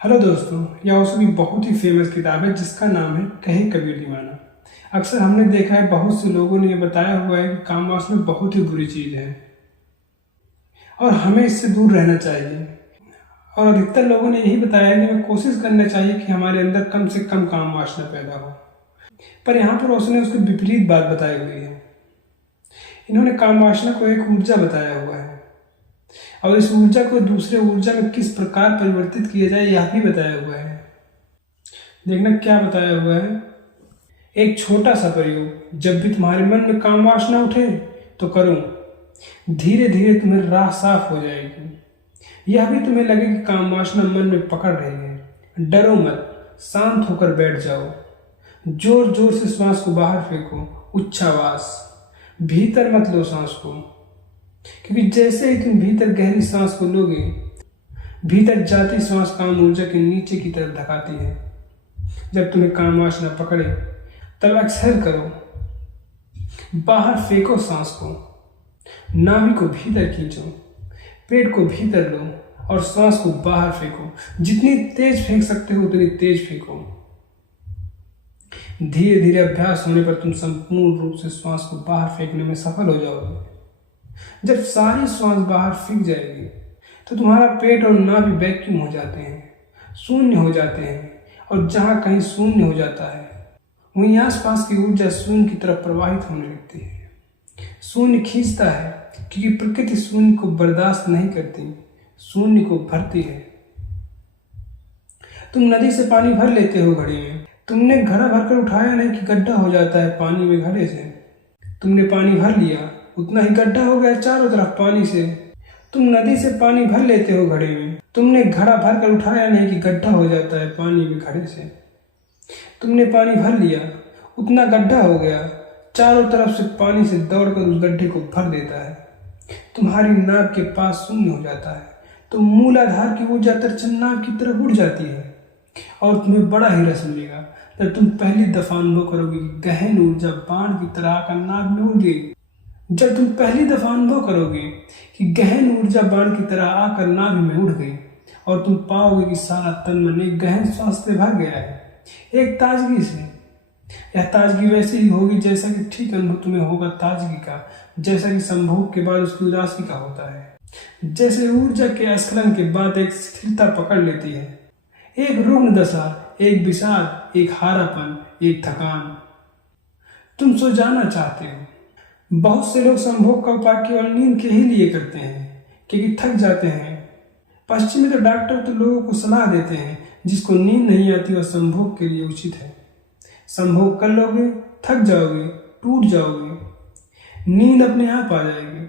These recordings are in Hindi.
हेलो दोस्तों, यह उसकी बहुत ही फेमस किताब है जिसका नाम है कहे कबीर दीवाना। अक्सर हमने देखा है, बहुत से लोगों ने यह बताया हुआ है कि काम वासना बहुत ही बुरी चीज़ है और हमें इससे दूर रहना चाहिए। और अधिकतर लोगों ने यही बताया है कि हमें कोशिश करना चाहिए कि हमारे अंदर कम से कम काम वासना पैदा हो। पर यहाँ पर उसने उसकी विपरीत बात बताई हुई है। इन्होंने काम वासना को एक ऊर्जा बताया हुआ है और इस ऊर्जा को दूसरे ऊर्जा में किस प्रकार परिवर्तित किया जाए यह भी बताया हुआ है। देखना क्या बताया हुआ है। एक छोटा सा प्रयोग, जब भी तुम्हारे मन में काम वासना उठे तो करो, धीरे धीरे तुम्हें राह साफ हो जाएगी। यह भी तुम्हें लगे कि काम वासना मन में पकड़ रही है। डरो मत, शांत होकर बैठ जाओ। जोर जोर से श्वास को बाहर फेंको, उच्छ्वास। भीतर मत लो सांस को, क्योंकि जैसे ही तुम भीतर गहरी सांस को लोगे, भीतर जाती सांस काम ऊर्जा के नीचे की तरफ धकाती है। जब तुम्हें काम वासना पकड़े तब एक्सहेल करो, बाहर फेंको सांस को। नाभि को भीतर खींचो, पेट को भीतर लो और सांस को बाहर फेंको। जितनी तेज फेंक सकते हो उतनी तेज फेंको। धीरे धीरे अभ्यास होने पर तुम संपूर्ण रूप से श्वास को बाहर फेंकने में सफल हो जाओगे। जब सारी श्वास बाहर फेंक जाएगी तो तुम्हारा पेट और नाभि वैक्यूम हो जाते हैं, शून्य हो जाते हैं। और जहाँ कहीं शून्य हो जाता है वहीं आसपास की ऊर्जा शून्य की तरफ प्रवाहित होने लगती है। शून्य खींचता है, क्योंकि प्रकृति शून्य को बर्दाश्त नहीं करती, शून्य को भरती है। तुम नदी से पानी भर लेते हो घड़े में। तुमने घड़ा भरकर उठाया नहीं कि गड्ढा हो जाता है पानी में घड़े से। तुमने पानी भर लिया, उतना ही गड्ढा हो गया चारों तरफ पानी से। तुम नदी से पानी भर लेते हो घड़े में। तुमने घड़ा भर कर उठाया नहीं कि गड्ढा हो जाता है पानी में घड़े से। तुमने पानी भर लिया, उतना गड्ढा हो गया, चारों तरफ से पानी से दौड़कर उस गड्ढे को भर देता है। तुम्हारी नाव के पास शून्य हो जाता है तो मूलाधार की ऊर्जा तरचन नाव की तरफ उड़ जाती है और तुम्हें बड़ा ही रस मिलेगा जब तुम पहली दफा अनुभव करोगे कि गहन ऊर्जा बाण की तरह आकर नाव में उड़ गई। जब तुम पहली दफा अनुभव करोगे कि गहन ऊर्जा बाण की तरह आकर नाभि में उड़ गई और तुम पाओगे कि सारा तन मन एक गहन श्वास से भर गया है, एक ताजगी से। यह ताजगी वैसे ही होगी जैसा कि ठीक अनुभव तुम्हें होगा ताजगी का, जैसा कि संभोग के बाद उसकी उदासी का होता है। जैसे ऊर्जा के स्खलन के बाद एक स्थिरता पकड़ लेती है, एक रुग्ण दशा, एक विषाद, एक हारापन, एक थकान। तुम सो जाना चाहते हो। बहुत से लोग संभोग का उपाय केवल नींद के ही लिए करते हैं, क्योंकि थक जाते हैं। पश्चिमी तो डॉक्टर तो लोगों को सलाह देते हैं जिसको नींद नहीं आती वह संभोग के लिए उचित है। संभोग कर लोगे, थक जाओगे, टूट जाओगे, नींद अपने आप आ जाएगी।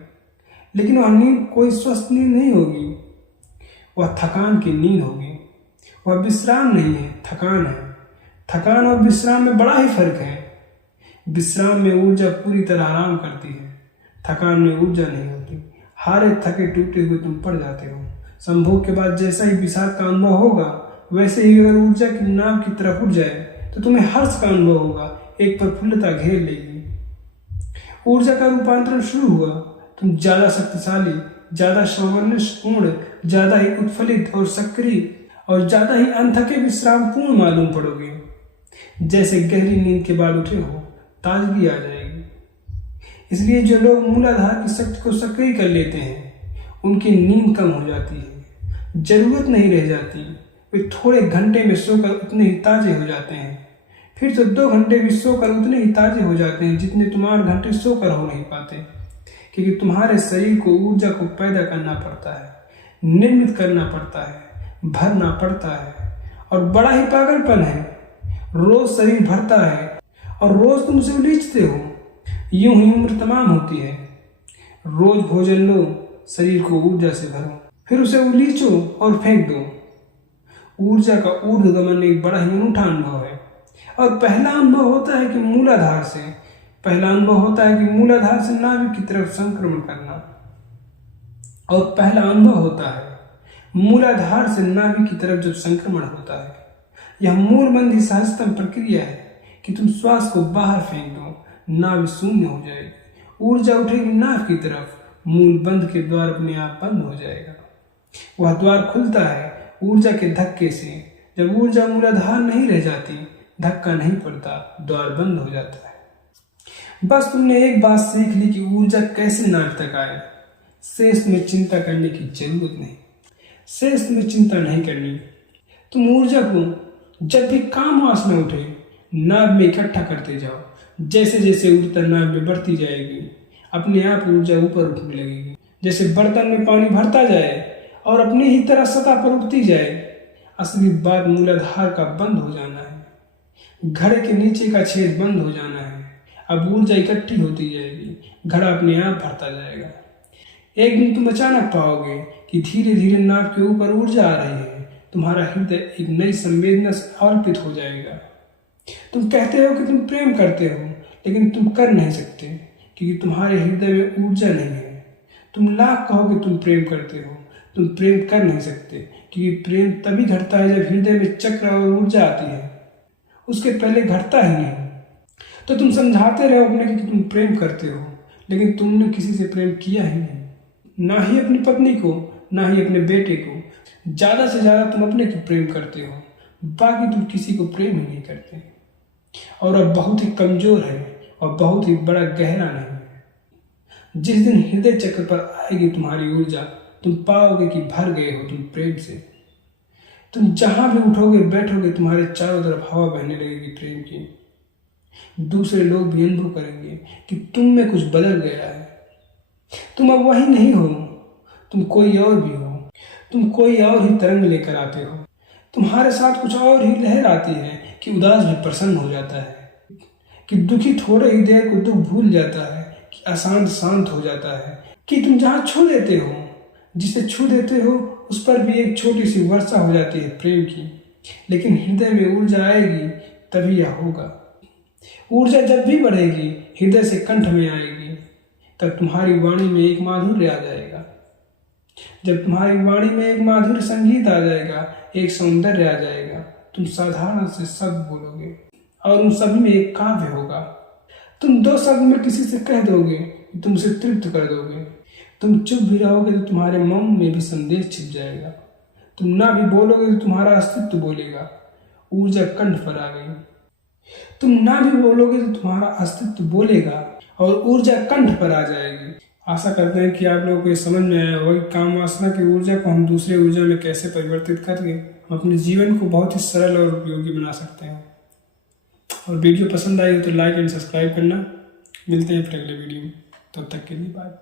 लेकिन वह नींद कोई स्वस्थ नींद नहीं होगी, वह थकान की नींद होगी। वह विश्राम नहीं है, थकान है। थकान और विश्राम में बड़ा ही फर्क है। विश्राम में ऊर्जा पूरी तरह आराम करती है, थकान में ऊर्जा नहीं होती। हारे थके टूटे हुए तुम पड़ जाते हो। संभोग के बाद जैसा ही विषाद का अनुभव होगा, वैसे ही अगर ऊर्जा की नाव की तरफ उठ जाए तो तुम्हें हर्ष का अनुभव होगा, एक प्रफुल्लता घेर लेगी। ऊर्जा का रूपांतरण शुरू हुआ। तुम ज्यादा शक्तिशाली, ज्यादा सामंजस्यपूर्ण, ज्यादा ही उत्फुल्लित और सक्रिय और ज्यादा ही अनथके विश्राम पूर्ण मालूम पड़ोगे। जैसे गहरी नींद के बाद उठे हो, ताजगी आ जाएगी। इसलिए जो लोग मूलाधार की शक्ति को सक्रिय कर लेते हैं उनकी नींद कम हो जाती है, जरूरत नहीं रह जाती। वे थोड़े घंटे में सोकर उतने ही ताजे हो जाते हैं, फिर तो 2 घंटे भी सोकर उतने ही ताजे हो जाते हैं जितने तुम 8 घंटे सोकर हो नहीं पाते। क्योंकि तुम्हारे शरीर को ऊर्जा को पैदा करना पड़ता है, निर्मित करना पड़ता है, भरना पड़ता है। और बड़ा ही पागलपन है, रोज शरीर भरता है और रोज तुम उसे उलीचते हो। यूं ही उम्र तमाम होती है। रोज भोजन लो, शरीर को ऊर्जा से भरो, फिर उसे उलीचो और फेंक दो। ऊर्जा का ऊर्ध्वगमन एक बड़ा ही अनूठा अनुभव है। और पहला अनुभव होता है कि मूलाधार से नाभि की तरफ संक्रमण करना। और पहला अनुभव होता है मूलाधार से नाभि की तरफ जब संक्रमण होता है। यह मूलबंधी सहजतम प्रक्रिया है कि तुम श्वास को बाहर फेंक दो, नाभि शून्य हो जाएगी, ऊर्जा उठेगी नाभ की तरफ, मूल बंध के द्वार अपने आप बंद हो जाएगा। वह द्वार खुलता है ऊर्जा के धक्के से। जब ऊर्जा मूलाधार नहीं रह जाती, धक्का नहीं पड़ता, द्वार बंद हो जाता है। बस तुमने एक बात सीख ली कि ऊर्जा कैसे नाक तक आए। शेष में चिंता करने की जरूरत नहीं, शेष में चिंता नहीं करनी। तुम ऊर्जा को जब भी काम वास में उठे, नाभ में इकट्ठा करते जाओ। जैसे जैसे ऊर्जा नाभ में बढ़ती जाएगी, अपने आप ऊर्जा ऊपर उठने लगेगी। जैसे बर्तन में पानी भरता जाए और अपनी ही तरह सतह पर उठती जाए। असली बात मूलाधार का बंद हो जाना है, घड़े के नीचे का छेद बंद हो जाना है। अब ऊर्जा इकट्ठी होती जाएगी, घड़ा अपने आप भरता जाएगा। एक दिन तुम अचानक पाओगे कि धीरे धीरे नाभ के ऊपर ऊर्जा आ रही है। तुम्हारा हृदय एक नई संवेदना से अर्पित हो जाएगा। तुम कहते हो कि तुम प्रेम करते हो, लेकिन तुम कर नहीं सकते क्योंकि तुम्हारे हृदय में ऊर्जा नहीं है। तुम लाख कहो कि तुम प्रेम करते हो, तुम प्रेम कर नहीं सकते क्योंकि प्रेम तभी घटता है जब हृदय में चक्र और ऊर्जा आती है। उसके पहले घटता ही नहीं। तो तुम समझाते रहो अपने कि तुम प्रेम करते हो, लेकिन तुमने किसी से प्रेम किया ही नहीं, ना ही अपनी पत्नी को, ना ही अपने बेटे को। ज़्यादा से ज़्यादा तुम अपने को प्रेम करते हो, बाकी तुम किसी को प्रेम ही नहीं करते। और अब बहुत ही कमज़ोर है और बहुत ही बड़ा गहरा नहीं है। जिस दिन हृदय चक्र पर आएगी तुम्हारी ऊर्जा, तुम पाओगे कि भर गए हो तुम प्रेम से। तुम जहाँ भी उठोगे बैठोगे, तुम्हारे चारों तरफ हवा बहने लगेगी प्रेम की। दूसरे लोग भी अनुभव करेंगे कि तुम में कुछ बदल गया है। तुम अब वही नहीं हो, तुम कोई और भी हो। तुम कोई और ही तरंग लेकर आते हो। तुम्हारे साथ कुछ और ही लहर आती है कि उदास भी प्रसन्न हो जाता है, कि दुखी थोड़े ही देर को दुख भूल जाता है, कि अशांत शांत हो जाता है, कि तुम जहाँ छू देते हो, जिसे छू देते हो उस पर भी एक छोटी सी वर्षा हो जाती है प्रेम की। लेकिन हृदय में ऊर्जा आएगी तभी यह होगा। ऊर्जा जब भी बढ़ेगी, हृदय से कंठ में आएगी, तब तुम्हारी वाणी में एक माधुर्य आ जाएगा। जब तुम्हारी वाणी में एक माधुर्य संगीत आ जाएगा, एक सौंदर्य आ जाएगा, तुम साधारण से शब्द बोलोगे और उन सभी में एक काव्य होगा। तुम 2 शब्द में किसी से कह दोगे, तुम उसे तृप्त कर दोगे। तुम चुप भी रहोगे तो तुम्हारे मौन में भी संदेश छिप जाएगा। तुम ना भी बोलोगे तो तुम्हारा अस्तित्व बोलेगा। ऊर्जा कंठ पर आ गई। तुम ना भी बोलोगे तो तुम्हारा अस्तित्व बोलेगा और ऊर्जा कंठ पर आ जाएगी। आशा करते हैं कि आप लोगों को ये समझ में आया होगा कि काम वासना की ऊर्जा को हम दूसरे ऊर्जा में कैसे परिवर्तित करके हम अपने जीवन को बहुत ही सरल और उपयोगी बना सकते हैं। और वीडियो पसंद आई हो तो लाइक एंड सब्सक्राइब करना। मिलते हैं फिर अगले वीडियो में, तब तक के लिए बाय।